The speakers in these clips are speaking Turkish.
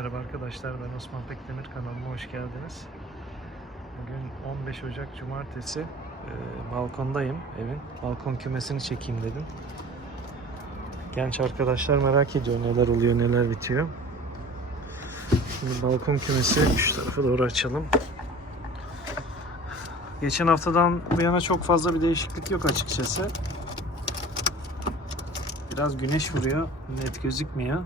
Merhaba arkadaşlar ben Osman Pekdemir kanalıma hoş geldiniz. Bugün 15 Ocak Cumartesi Ee, balkondayım evin. Balkon kümesini çekeyim dedim. Genç arkadaşlar merak ediyor neler oluyor neler bitiyor. Şimdi balkon kümesi şu tarafa doğru açalım. Geçen haftadan bu yana çok fazla bir değişiklik yok açıkçası. Biraz güneş vuruyor. Net gözükmüyor.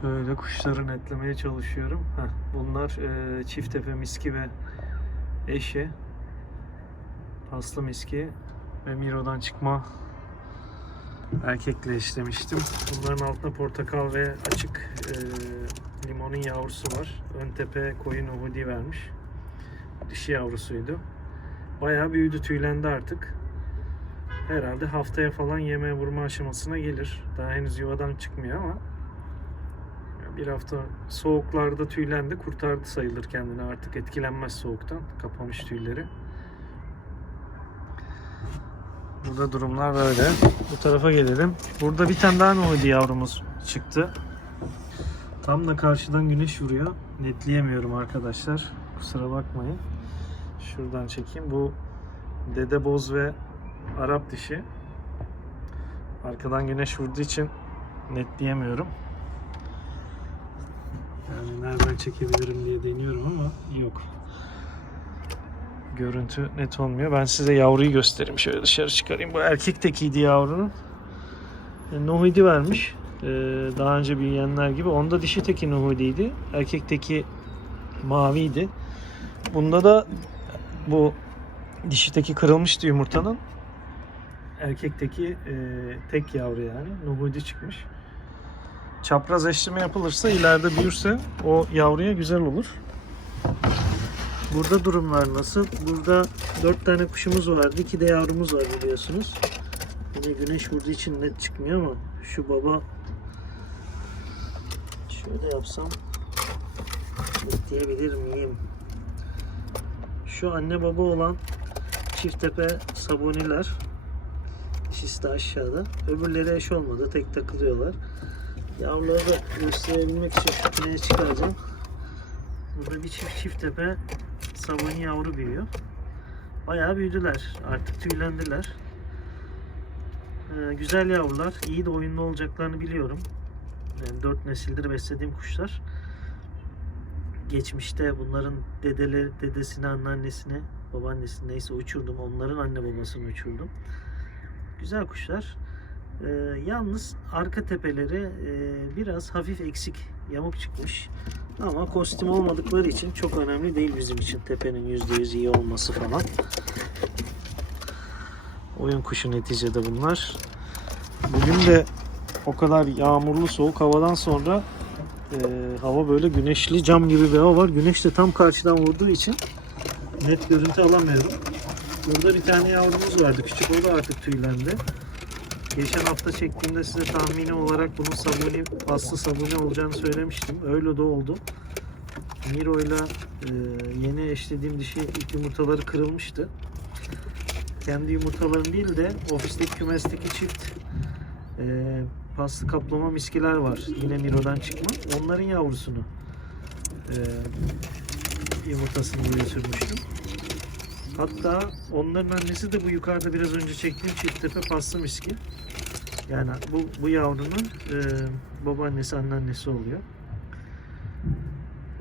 Şöyle kuşları netlemeye çalışıyorum. Heh, bunlar e, çift tepe miski ve eşi. Paslı miski ve Miro'dan çıkma erkekle eşlemiştim. Bunların altında portakal ve açık e, limonun yavrusu var. Ön tepe koyu nuhudi vermiş. Dişi yavrusuydu. Bayağı büyüdü, tüylendi artık. Herhalde haftaya falan yeme vurma aşamasına gelir. Daha henüz yuvadan çıkmıyor ama bir hafta soğuklarda tüylendi, kurtardı sayılır kendini artık etkilenmez soğuktan, kapamış tüyleri. Burada durumlar böyle. Bu tarafa gelelim. Burada bir tane daha Nohudi yavrumuz çıktı. Tam da karşıdan güneş vuruyor. Netleyemiyorum arkadaşlar. Kusura bakmayın. Şuradan çekeyim. Bu Dede Boz ve Arap dişi. Arkadan güneş vurduğu için netleyemiyorum. Yani nereden çekebilirim diye deniyorum ama yok. Görüntü net olmuyor. Ben size yavruyu göstereyim. Şöyle dışarı çıkarayım. Bu erkek tekiydi yavrunun. E, Nuhudi vermiş. E, daha önce büyüyenler gibi. Onda dişi teki Nuhudi'ydi. Erkek teki maviydi. Bunda da bu dişi teki kırılmıştı yumurtanın. Erkekteki e, tek yavru yani. Nuhudi çıkmış çapraz eşleme yapılırsa ileride büyürse o yavruya güzel olur. Burada durumlar nasıl? Burada 4 tane kuşumuz vardı. 2 de yavrumuz var biliyorsunuz. Yine güneş vurduğu için net çıkmıyor ama şu baba şöyle yapsam diyebilir miyim? Şu anne baba olan çift tepe sabuniler İkisi de aşağıda. Öbürleri eş olmadı. Tek takılıyorlar. Yavruları da gösterebilmek için şu pineye çıkaracağım. Burada bir çift çift tepe sabuni yavru büyüyor. Bayağı büyüdüler. Artık tüylendiler. Ee, güzel yavrular. İyi de oyunlu olacaklarını biliyorum. Yani 4 nesildir beslediğim kuşlar. Geçmişte bunların dedeleri, dedesini, anneannesini, babaannesini neyse uçurdum. Onların anne babasını uçurdum. Güzel kuşlar. Ee, yalnız arka tepeleri e, biraz hafif eksik, yamuk çıkmış. Ama kostüm olmadıkları için çok önemli değil bizim için tepenin %100 iyi olması falan. Oyun kuşu neticede bunlar. Bugün de o kadar yağmurlu soğuk havadan sonra e, hava böyle güneşli cam gibi bir hava var. Güneş de tam karşıdan vurduğu için net görüntü alamıyorum. Burada bir tane yavrumuz vardı küçük o da artık tüylendi. Geçen hafta çektiğimde size tahmini olarak bunun sabuni, paslı sabuni olacağını söylemiştim. Öyle de oldu. Miro ile yeni eşlediğim dişi ilk yumurtaları kırılmıştı. Kendi yumurtalarım değil de ofisteki kümesteki çift e, paslı kaplama miskiler var. Yine Miro'dan çıkma. Onların yavrusunu e, yumurtasını buraya sürmüştüm. Hatta onların annesi de bu yukarıda biraz önce çektiğim çift tepe paslı miski. Yani bu, bu yavrunun e, babaannesi anneannesi oluyor.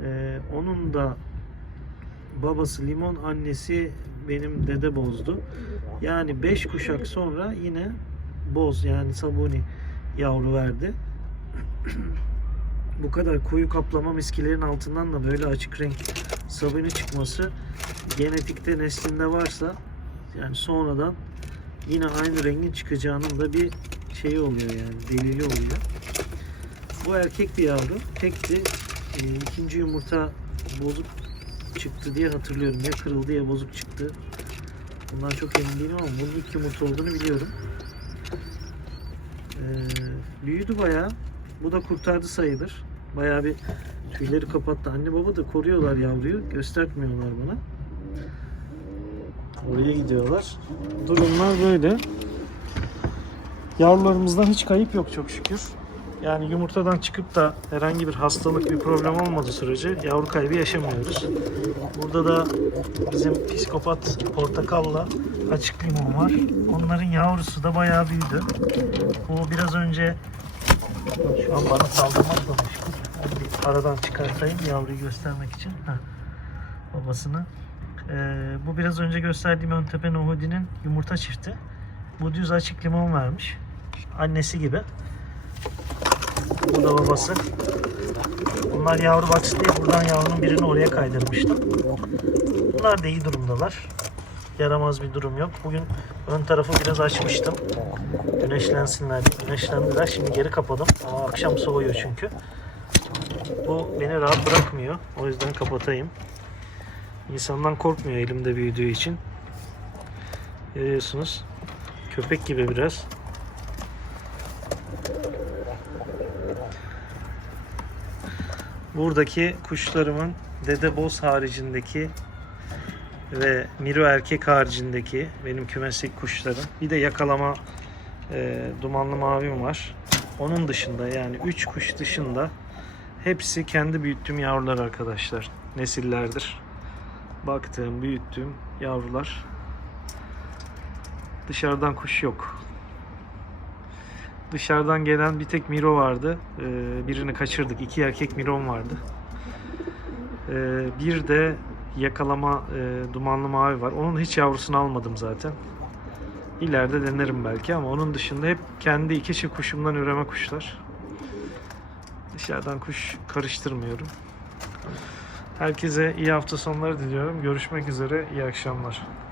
E, onun da babası limon annesi benim dede bozdu. Yani 5 kuşak sonra yine boz yani sabuni yavru verdi. Bu kadar koyu kaplama miskilerin altından da böyle açık renk sabuni çıkması genetikte neslinde varsa yani sonradan yine aynı rengin çıkacağının da bir şeyi oluyor yani delili oluyor. Bu erkek bir yavru. Tekti. E, ikinci yumurta bozuk çıktı diye hatırlıyorum. Ya kırıldı ya bozuk çıktı. Bundan çok emin değilim ama bunun ilk yumurta olduğunu biliyorum. E, büyüdü bayağı. Bu da kurtardı sayılır. Bayağı bir tüyleri kapattı. Anne baba da koruyorlar yavruyu. Göstermiyorlar bana. Oraya gidiyorlar. Durumlar böyle. Yavrularımızdan hiç kayıp yok çok şükür. Yani yumurtadan çıkıp da herhangi bir hastalık, bir problem olmadığı sürece yavru kaybı yaşamıyoruz. Burada da bizim psikopat portakalla açık limon var. Onların yavrusu da bayağı büyüdü. Bu biraz önce şu an bana saldırmakla aradan çıkartayım yavruyu göstermek için. Heh, babasını. Ee, bu biraz önce gösterdiğim Öntepe Nohudi'nin yumurta çifti. Bu düz açık limon vermiş. Annesi gibi. Bu da babası. Bunlar yavru baksın diye buradan yavrunun birini oraya kaydırmıştım. Bunlar da iyi durumdalar. Yaramaz bir durum yok. Bugün ön tarafı biraz açmıştım. Güneşlensinler diye. Güneşlendiler. Şimdi geri kapadım. Ama akşam soğuyor çünkü. Bu beni rahat bırakmıyor. O yüzden kapatayım. İnsandan korkmuyor elimde büyüdüğü için. Görüyorsunuz. Köpek gibi biraz. Buradaki kuşlarımın dede boz haricindeki ve miro erkek haricindeki benim kümeslik kuşlarım. Bir de yakalama e, dumanlı mavim var. Onun dışında yani 3 kuş dışında hepsi kendi büyüttüğüm yavrular arkadaşlar. Nesillerdir. Baktığım, büyüttüğüm yavrular. Dışarıdan kuş yok. Dışarıdan gelen bir tek Miro vardı. Ee, birini kaçırdık. İki erkek Miron vardı. Ee, bir de yakalama e, dumanlı mavi var. Onun hiç yavrusunu almadım zaten. İleride denerim belki ama onun dışında hep kendi iki çift kuşumdan üreme kuşlar. Dışarıdan kuş karıştırmıyorum. Herkese iyi hafta sonları diliyorum. Görüşmek üzere. İyi akşamlar.